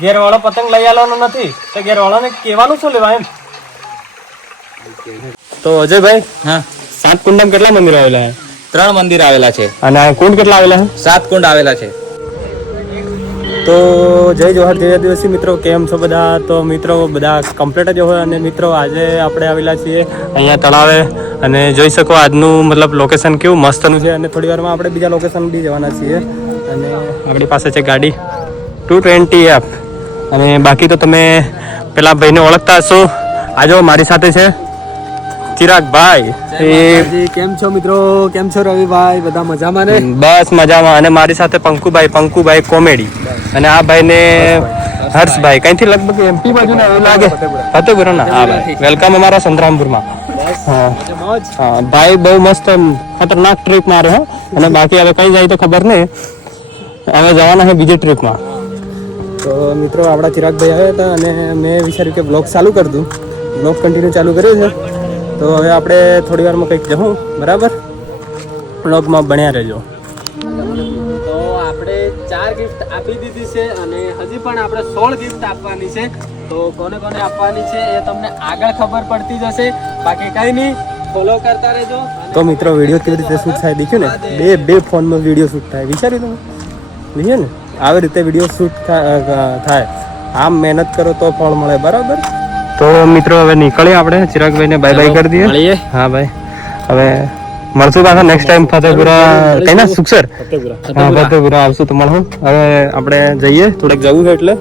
ઘેરવાળો પતંગ લઈ આવવાનો નથી. તો ઘેરવાળાને કહેવાનું શું લેવા એમ? તો અજયભાઈ હા. સાત કુંડમાં કેટલા મંદિર આવેલા છે ત્રણ મંદિર આવેલા છે. અને કુંડ કેટલા આવેલા છે સાત કુંડ આવેલા છે. તો જય જોહર જય દિવસી મિત્રો કેમ છો બધા? તો મિત્રો બધા કમ્પ્લીટ જ હોય અને મિત્રો આજે આપણે આવેલા છીએ અહીંયા તળાવે. અને જોઈ શકો આજનું મતલબ લોકેશન કેવું મસ્તનું છે. અને થોડી વારમાં આપણે બીજા લોકેશન બી જવાના છીએ. અને આપણી પાસે છે ગાડી. Two twenty F. અને બાકી તો તમે પેલા ભાઈને ઓળખતા હશો. આજો મારી સાથે છે. ચિરાગભાઈ. કેમ છો મિત્રો? કેમ છો રવિભાઈ? બધા મજામાં ને? બસ મજામાં. અને મારી સાથે પંકુભાઈ. પંકુભાઈ કોમેડી. અને આ ભાઈને હર્ષભાઈ. કઈથી લગભગ એમપી બાજુ ને એવું લાગે? ફતેપુર ના હા ભાઈ. વેલકમ અમારા સંતરામપુરમાં. ભાઈ બહુ મસ્ત ખતરનાક ટ્રીપ મારે હે. અને બાકી હવે કઈ જાય તો ખબર નહીં. હવે જવાના છે બીજી ટ્રીપમાં તો મિત્રો આપણા ચિરાગભાઈ આવ્યા હતા અને મેં વિચાર્યું કે બ્લોગ ચાલુ કરી દઉં. બ્લોગ કન્ટિન્યુ ચાલુ કર્યો છે. તો હવે આપણે થોડી વારમાં કંઈક જવું બરાબર? બ્લોગમાં ભણ્યા રહેજો. તો આપણે ચાર ગિફ્ટ આપી દીધી છે અને હજી પણ આપણે સોળ ગિફ્ટ આપવાની છે. તો કોને કોને આપવાની છે એ તમને આગળ ખબર પડતી જશે. બાકી કંઈ નહીં ફોલો કરતા રહેજો. તો મિત્રો વીડિયો કેવી રીતે શૂટ થાય દેખ્યું ને? બે બે ફોનમાં વીડિયો શૂટ થાય. વિચાર્યું તમે? વિચાર્યું ને? આવી રીતે વીડિયો શૂટ થાય. આમ મહેનત કરો તો ફળ મળે બરાબર? તો મિત્રો હવે નીકળીએ આપણે. ચિરાગભાઈને બાય બાય કરી દઈએ. હા ભાઈ. હવે મળશું પાછા નેક્સ્ટ ટાઈમ ફતેપુરા. કઈ ના સુખસર? હા ફતેપુરા આવશું તો મળું. હવે આપણે જઈએ. થોડેક જવું છે એટલે.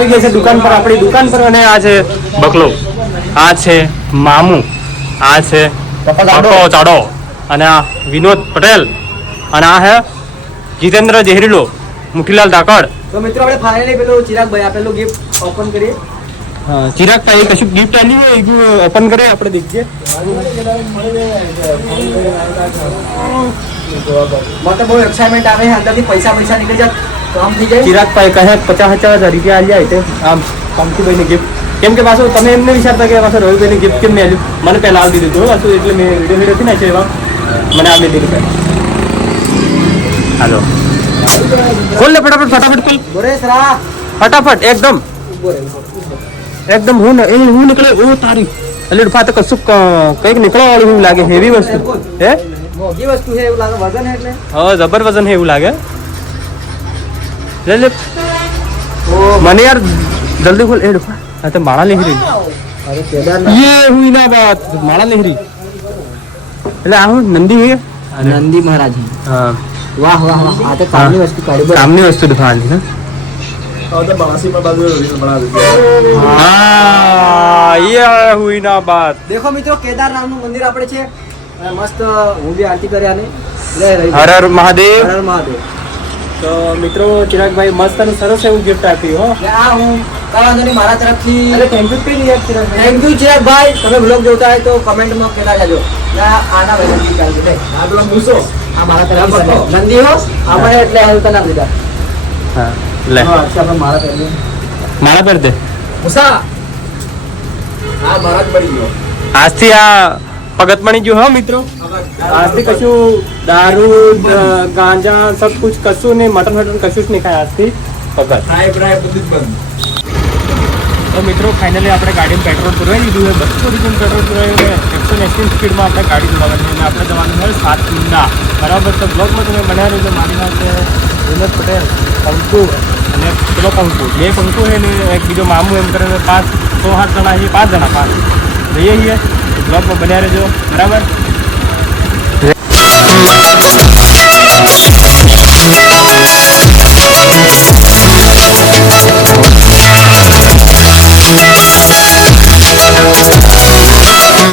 આવી ગયા છે દુકાન પર આપણી દુકાન પર અને આ છે બકલો આ છે મામુ આ છે ચાડો અને આ વિનોદ પટેલ અને આ હે જીતેન્દ્ર જેહરીલો મુખીલાલ ધાકડ તો મિત્રો આપણે ફાઇનલી પેલું ચિરાગભાઈ આપેલું ગિફ્ટ ઓપન કરીએ. ચિરાગ ભાઈ કશું ગિફ્ટ આલી હોય એ ઓપન કરે આપણે દેખીએ. મને બહુ એક્સાઇટમેન્ટ આવે અંદરથી પૈસા પૈસા નીકળી જાય. ચિરાગ ભાઈ કહે પચાસ હજાર રૂપિયા આલી જાય તે. આમ પંકુભાઈને ગિફ્ટ કેમ કે પાછું તમે એમને વિચારતા કે પાછું રવિભાઈને ગિફ્ટ કેમ મેં આલ્યું? મને પહેલા આલી દીધું હતું પાછું એટલે મેં વીડિયો વીડિયો થી નાખ્યો એવા. મને આલી દીધું પહેલા હાલો. ખોલ લે ફટાફટ ફટાફટ ખોલ. બોરેશ રા. ફટાફટ એકદમ. એકદમ હું ને એ હું નીકળે ઓ તારી. એટલે ફાતે કશું ક- કંઈક નીકળવા વાળું એવું લાગે હેવી વસ્તુ. હે? મોંઘી વસ્તુ છે એવું લાગે વજન છે એટલે? હા જબર વજન છે એવું લાગે. લે લે. મને યાર જલ્દી ખોલ એડ આ તો માળા લહેરી યે હુઈ ના બાત માળા લહેરી એટલે આ હું નંદી હુઈ નંદી મહારાજ હા. વાહ વાહ વાહ. આ તો કામની વસ્તુ કાઢી કામની વસ્તુ દેખાડી છે દેખો મિત્રો કેદારનાથનું મંદિર આપણે છે. મસ્ત હું બી આરતી કર્યા ને. હર હર મહાદેવ. હર મહાદેવ. તો મિત્રો ચિરાગભાઈ મસ્ત અને સરસ એવું ગિફ્ટ આપ્યું હો. આ હું વાંધો નહીં મારા તરફથી અરે થેન્ક યુ કઈ યાર ચિરાગ થેન્ક યુ ચિરાગભાઈ. તમે બ્લોગ જોતા હોય તો કમેન્ટમાં કહેતા જજો આના વેલકમ ચાલુ છે આ બ્લોગ મૂસો આ મારા તરફ છે. નંદી હો. આપણે એટલે હેલ્થ ના લીધા. હા લે. હા, અચ્છા આપણે મારા મારા પર દે. મૂસા. હા મારા જ પડી ગયો. આજથી આ પગત જો હા મિત્રો? આજથી કશું દારૂ ગાંજા સબ કુછ કશું નહીં મટન મટન કશું જ નહીં ખાય આજથી. પગત તો મિત્રો ફાઇનલી આપણે ગાડીમાં પેટ્રોલ પુરાવી દીધું છે. બસો રૂપિયાનું પેટ્રોલ પુરાવ્યું છે. એકસો એસી સ્પીડમાં આપણે ગાડી ચલાવવાની અને આપણે જવાનું હોય સાત કુંડા બરાબર તો બ્લોગમાં તમે બનાવી છે મારી સાથે વિનોદ પટેલ પંકુ અને પેલો પંકુ. બે પંકુ છે ને એક બીજો મામુ એમ કરીને પાંચ સો સાત જણા છીએ પાંચ જણા પાંચ. જઈએ છીએ. બ્લોગમાં બન્યા રહેજો. બરાબર?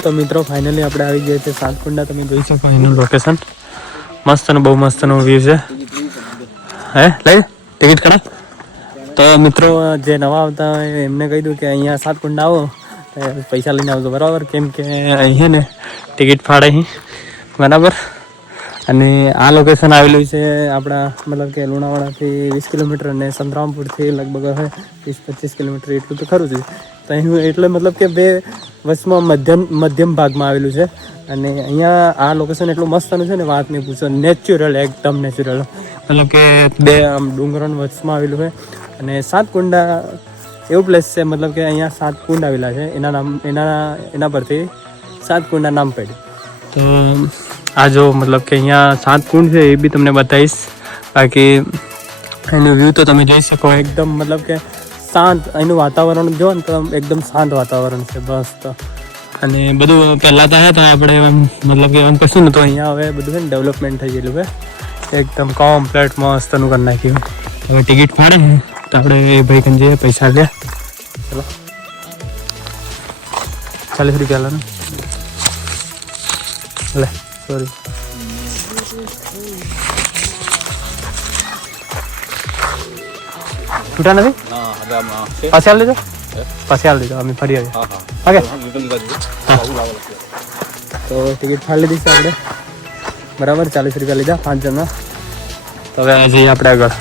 તો મિત્રો ફાઇનલી આપણે આવી ગયા છે સાતકુંડા તમે જોઈ શકો એનું લોકેશન મસ્ત અને બહુ મસ્ત નો વ્યૂ છે. હે, લઈ ટિકિટ કરાય તો મિત્રો, જે નવા આવતા હોય, એમને કહી દઉં કે અહીંયા સાતકુંડા આવો. પૈસા લઈને આવજો, બરાબર? કેમ કે અહીંયા ને ટિકિટ ફાડે અહીં બરાબર? અને આ લોકેશન આવેલું છે આપણા, મતલબ કે લુણાવાડાથી વીસ કિલોમીટર અને સંતરામપુરથી લગભગ હવે વીસ પચીસ કિલોમીટર એટલું તો ખરું છે તો અહીં એટલે મતલબ કે બે વચમાં મધ્યમ મધ્યમ ભાગમાં આવેલું છે. અને અહીંયા આ લોકેશન એટલું મસ્તનું છે ને વાત નહીં પૂછો નેચરલ એકદમ નેચરલ મતલબ કે બે આમ ડુંગરોની વચમાં આવેલું છે. અને સાત કુંડા એવું પ્લેસ છે, મતલબ કે અહીંયા સાત કુંડ આવેલા છે. એના નામ, એના એના પરથી સાત કુંડના નામ પડ્યું તો આ જો મતલબ કે અહીંયા સાત કુંડ છે એ બી તમને બતાવીશ. બાકી એનું વ્યૂ તો તમે જોઈ શકો એકદમ, મતલબ કે શાંત, એનું વાતાવરણ જો ને તો એકદમ શાંત વાતાવરણ છે, બસ તો. અને બધું પહેલાં તો હતા આપણે મતલબ કે એમ કશું નહોતું. અહીંયા હવે બધું છે ને ડેવલપમેન્ટ થઈ ગયેલું છે. એકદમ કમ્પ્લેટ મસ્તનું કરી નાખ્યું. હવે ટિકિટ ફાડે તો આપણે એ ભાઈ કન જઈએ પૈસા લે ચલો. ચાલીસ રૂપિયા લે લે સોરી છૂટા નથી? પાછી આલ દેજો. પાસે આલ દેજો અમે ફરી આવીએ. ઓકે. તો ટિકિટ ફાડી લીધી છે આપણે. બરાબર ચાલીસ રૂપિયા લીધા પાંચ જણના. તો હવે જઈએ આપણે આગળ.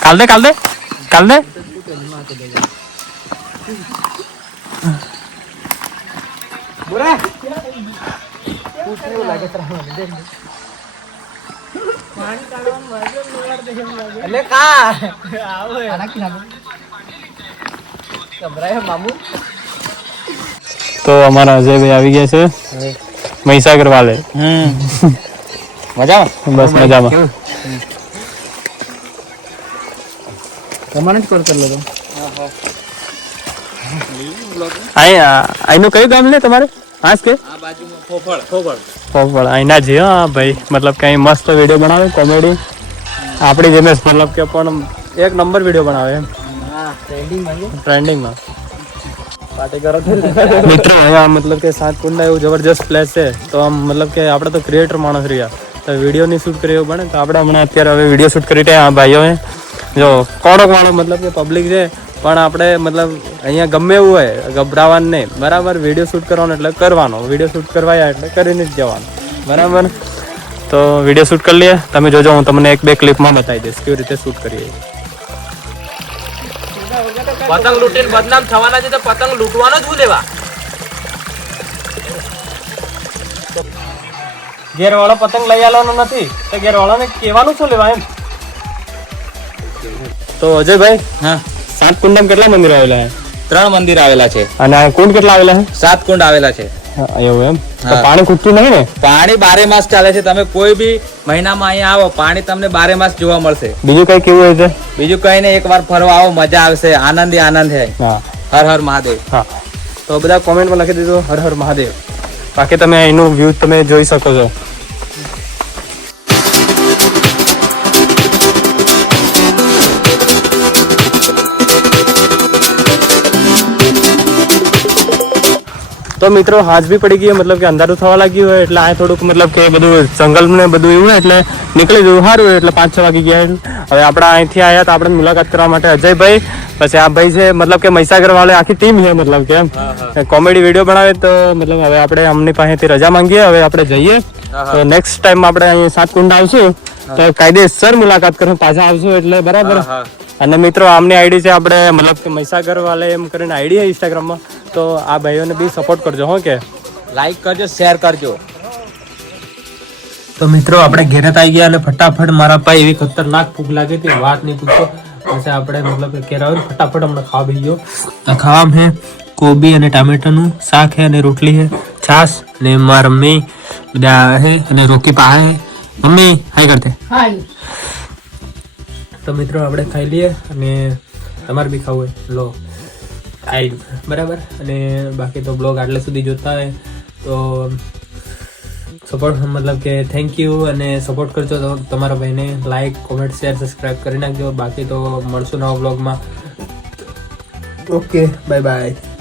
કાલ દે કાલ દે કાલ દે તો અમારા અજયભાઈ આવી ગયા છે મહીસાગર વાલે મજામાં? બસ મજામાં. તમારે જ કરતો લો અહીંયા અહીંનું કયું ગામ લે તમારે? હાસ કે? ફોફળ ફોફળ. અહીંના છે હા ભાઈ. મતલબ કે અહીં મસ્ત વીડિયો બનાવે કોમેડી આપણી જેમ મતલબ કે પણ એક નંબર વીડિયો બનાવે એમ. ટ્રેન્ડિંગમાં મિત્રો અહીંયા મતલબ કે સાત કુંડા એવું જબરજસ્ત પ્લેસ છે. તો આમ મતલબ કે આપણે તો ક્રિએટર માણસ રહ્યા. તો નહીં શૂટ કર્યો પણ તો આપણે હમણાં અત્યારે હવે વીડિયો શૂટ કરી રહ્યા ભાઈઓએ. જો કોડોક વાળો મતલબ કે પબ્લિક છે, પણ આપણે મતલબ અહીંયા ગમે એવું હોય, ગભરાવાનું નહીં. બરાબર વીડિયો શૂટ કરવાનો એટલે કરવાનો. વીડિયો શૂટ કરવાયા એટલે કરીને જ જવાનું. બરાબર? તો વીડિયો શૂટ કરી લઈએ. તમે જોજો, હું તમને એક બે ક્લિપમાં બતાવી દઈશ કેવી રીતે શૂટ કરીએ. પતંગ લૂંટીને બદનામ થવાના છે તો પતંગ લૂંટવાનો જ હું ઘેરવાળો પતંગ લઈ આવવાનો નથી. તો ઘેરવાળાને કહેવાનું શું લેવા એમ? તો અજયભાઈ હા. સાત કુંડમ કેટલા મંદિર આવેલા છે ત્રણ મંદિર આવેલા છે. અને આ કુંડ કેટલા આવેલા છે સાત કુંડ આવેલા છે. એવું એમ? પાણી ખૂટતું નહીં ને? પાણી બારે માસ ચાલે છે. તમે કોઈ બી મહિનામાં અહીંયા આવો પાણી તમને બારે માસ જોવા મળશે. બીજું કઈ કેવું હોય છે? બીજું કઈ નહીં એકવાર ફરવા આવો મજા આવશે આનંદ આનંદ છે હર હર મહાદેવ. હા. તો બધા કોમેન્ટમાં લખી દીધું હર હર મહાદેવ. બાકી તમે અહીંનું વ્યૂ તમે જોઈ શકો છો. તો મિત્રો હાથ બી પડી ગઈ મતલબ કે અંધારું થવા લાગ્યું હોય એટલે આ થોડુંક મતલબ કે બધું જંગલ ને બધું એવું હોય એટલે નીકળી જવું સારું એટલે પાંચ છ વાગી ગયા હવે આપણે અહીંથી આવ્યા તો આપણે મુલાકાત કરવા માટે અજયભાઈ પછી આ ભાઈ છે મતલબ કે મહીસાગર વાળે આખી ટીમ છે મતલબ કે કોમેડી વીડિયો બનાવે તો મતલબ હવે આપણે અમની પાસેથી રજા માંગીએ હવે આપણે જઈએ. તો નેક્સ્ટ ટાઈમ આપણે અહીં સાતકુંડ આવશું તો કાયદેસર મુલાકાત કરવા પાછા આવશું એટલે બરાબર. અને મિત્રો આમની આઈડી છે આપણે મતલબ કે મહીસાગર વાલે એમ કરીને આઈડી છે ઇન્સ્ટાગ્રામમાં તો આ ભાઈઓને બી સપોર્ટ કરજો હો કે? લાઈક કરજો શેર કરજો. તો મિત્રો આપણે ઘેરે આવી ગયા અને ફટાફટ મારા પાસે એવી ખતરનાક ભૂખ લાગી હતી વાત નહીં પૂછો. પછી આપણે મતલબ કે ઘેર આવ્યો ફટાફટ હમણાં ખાવા બી ગયો. તો ખાવામાં છે કોબી અને ટામેટાનું શાક છે અને રોટલી છે છાશ ને મારા મમ્મી બધા છે અને રોકી પાસે મમ્મી હાય કરતે તો મિત્રો આપણે ખાઈ લઈએ અને તમારે બી ખાવું હોય. લો. ખાઈ બરાબર? અને બાકી તો બ્લોગ આટલે સુધી જોતા હોય તો સપોર્ટ મતલબ કે થેન્ક યુ અને સપોર્ટ કરજો તો તમારા ભાઈને. લાઈક કોમેન્ટ શેર સબસ્ક્રાઈબ કરી નાખજો. બાકી તો મળશું નવા બ્લોગમાં. Okay bye bye